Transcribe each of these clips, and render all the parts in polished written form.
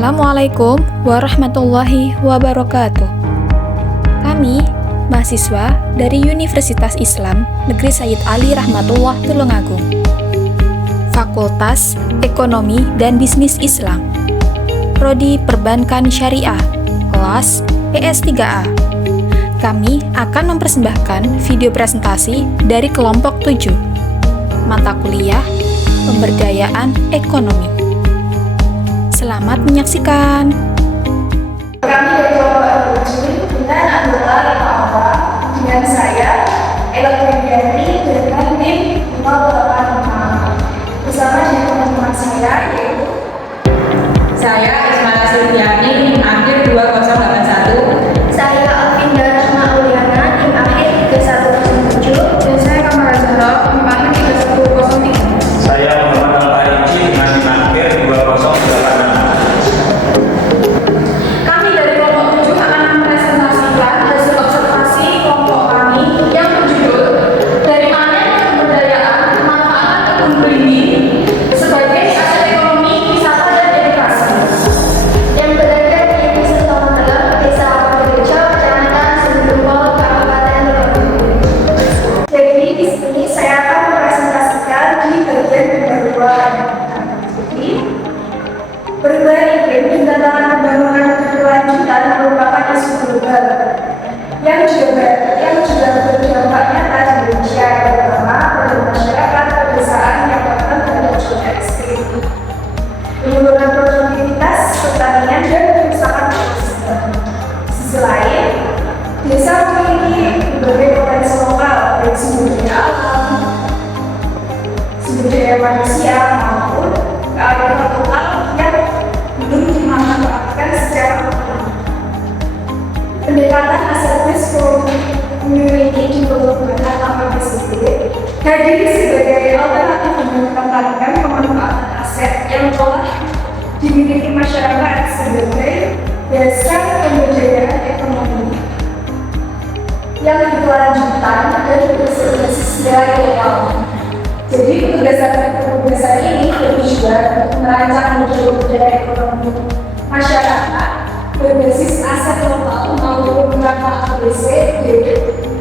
Assalamualaikum warahmatullahi wabarakatuh. Kami, mahasiswa dari Universitas Islam Negeri Sayyid Ali Rahmatullah Tulungagung, Fakultas Ekonomi dan Bisnis Islam, Prodi Perbankan Syariah, kelas PS3A. Kami akan mempersembahkan video presentasi dari kelompok 7, mata kuliah Pemberdayaan Ekonomi. Selamat menyaksikan. Kami dari kelompok 7 dengan anggota 5 orang, dengan saya, Ella Febrianti, dengan tim 585. Bersama dengan teman-teman saya, yaitu saya Ismail Silviani, tim akhir 2081. saya Alvinda Rahma Uliana, tim akhir 3107. Dan saya Kamara Zahra, tim akhir 3103. Saya Muhammad Al-Farici dengan tim akhir 2086. Kami dari kelompok 7 akan mempresentasikan hasil observasi kelompok kami yang berjudul "Dari Panen ke Pemberdayaan, Pemanfaatan Kebun Belimbing sebagai Aset Ekonomi, Wisata dan Edukasi", yang berada di Desa Tamandalam, Desa Apagereja, Kecamatan Sendempol, Kabupaten Tulungagung. Jadi di sini saya akan mempresentasikan di bagian pembaruan. Jadi perubahan iklim dan tantangan pembangunan berkelanjutan merupakan isu global yang juga berdampak nyata di Indonesia, terutama pada masyarakat pedesaan yang rentan terhadap cuaca ekstrim, penurunan produktivitas pertanian dan kerusakan ekosistem. Sisi lain, desa memiliki berbagai potensi lokal, baik sumber daya alam, sumber daya manusia maupun kearifan lokal yang belum dimanfaatkan secara optimal. Pendekatan aset-based community di pengembangan APBCD hadir sebagai alternatif untuk mempertahankan pemanfaatan aset yang telah dimiliki masyarakat sebagai dasar pemberdayaan ekonomi yang berkelanjutan dan berbasis nilai lokal. Jadi penugasan ini bertujuan untuk merancang model budaya ekonomi masyarakat berbasis aset lokal maupun penerapan ABCD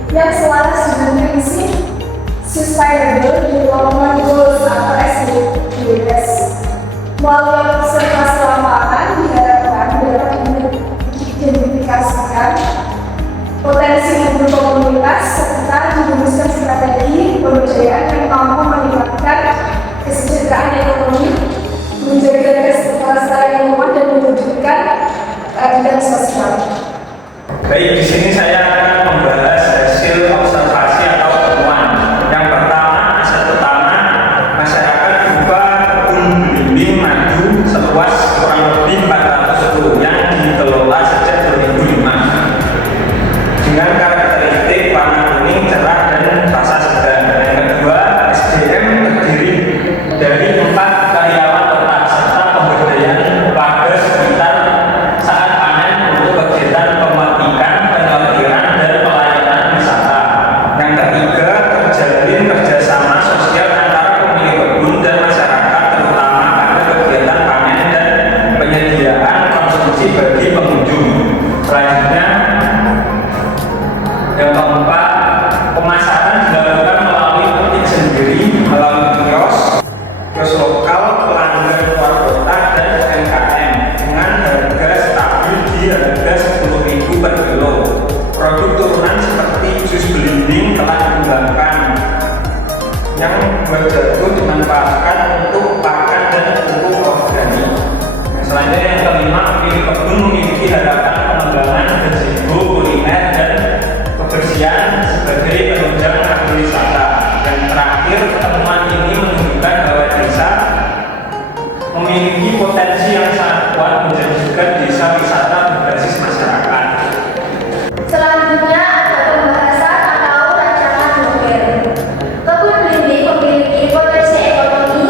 yang selaras dengan prinsip Sustainable Development Goals atau SDGs. Melalui observasi lapangan diharapkan dapat mengidentifikasikan potensi untuk komunitas serta dirumuskan strategi pemberdayaan yang mampu meningkatkan kesejahteraan ekonomi, menjaga kelestarian lingkungan dan mewujudkan keadilan sosial. Baik, di sini saya akan membahas hasil observasi atau temuan. Yang pertama, aset utama masyarakat berupa kebun belimbing madu seluas kurang lebih 400 hektar yang dikelola sejak 2005 dengan karakteristik warna kuning cerah dan rasa segar. Yang kedua, SDM terdiri dari 4 karyawan tetap serta pemberdayaan warga sekitar saat panen untuk kegiatan pemetikan, penyelenggaraan dan pelayanan wisata. Yang ketiga, terjalin kerjasama sosial antara pemilik kebun dan masyarakat, terutama pada kegiatan panen dan penyediaan konsumsi bagi pengunjung. Selanjutnya, yang keempat, pemasaran dilakukan melalui petik sendiri, melalui kios lokal, pelanggan luar kota dan UMKM dengan harga stabil di harga 10.000 per kilo. Produk turunan seperti jus belimbing telah dikembangkan yang buah jagung dimanfaatkan untuk pakan dan pupuk organik. Selanjutnya yang kelima, pemilik kebun memiliki harapan pengembangan gazebo kuliner dan kebersihan sebagai penunjang agrowisata. Dan terakhir, temuan ini menunjukkan bahwa desa memiliki potensi yang sangat kuat menjadikan desa wisata berbasis masyarakat. Selanjutnya ada pembahasan atau rancangan model. Kebun belimbing memiliki potensi ekonomi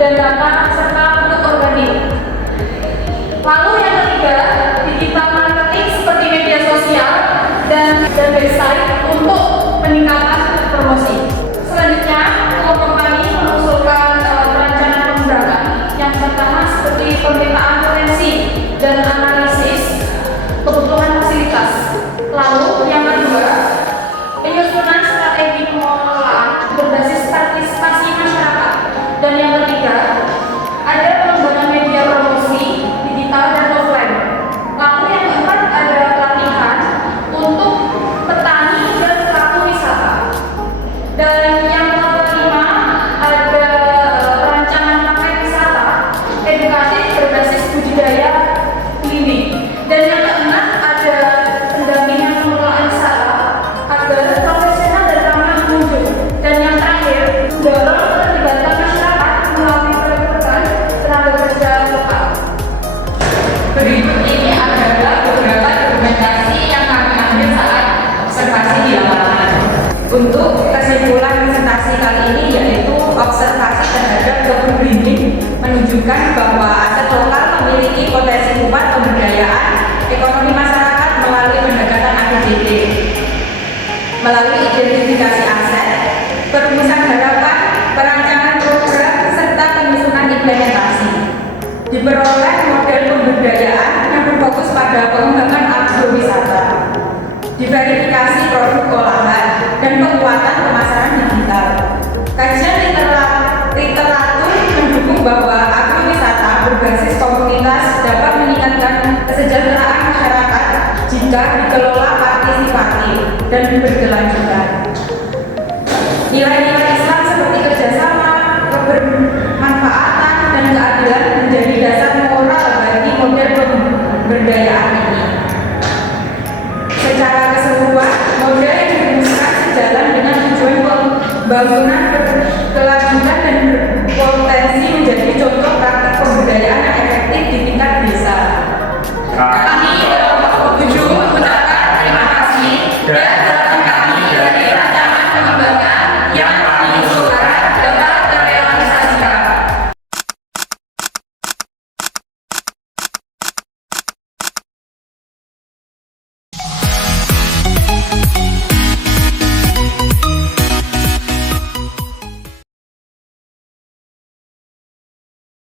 dan data serta pupuk organik. Lalu yang ketiga, digital marketing seperti media sosial dan website untuk peningkatan promosi. Selanjutnya, kelompok kami mengusulkan perencanaan pengembangan yang pertama seperti pemetaan potensi dan analisis kebutuhan fasilitas. Lalu yang kedua, penyusunan strategi pengelolaan berbasis partisipasi masyarakat. Dan yang ketiga, ada pengembangan media promosi digital dan offline. Lalu yang keempat, ada pelatihan untuk petani dan pelaku wisata. Dan yang kelima, ada perancangan paket wisata edukatif berbasis budidaya klinik. Dan yang keenam, ada pendampingan pengelolaan wisata agar profesional dan ramah pengunjung. Dan yang terakhir, dorong keterlibatan masyarakat melalui perekrutan tenaga kerja lokal. Berikut ini adalah beberapa dokumentasi yang kami ambil saat observasi di lapangan. Untuk kesimpulan presentasi kali ini yaitu observasi terhadap kebun belimbing menunjukkan bahwa aset lokal memiliki potensi kuat pemberdayaan ekonomi masyarakat melalui pendekatan APBD, melalui identifikasi aset, perumusan harapan, perancangan program, serta penyusunan implementasi. Diperoleh model pemberdayaan yang berfokus pada pengembangan agrowisata, diverifikasi produk olahan, dan penguatan pemasaran digital. Kajian literatur mendukung bahwa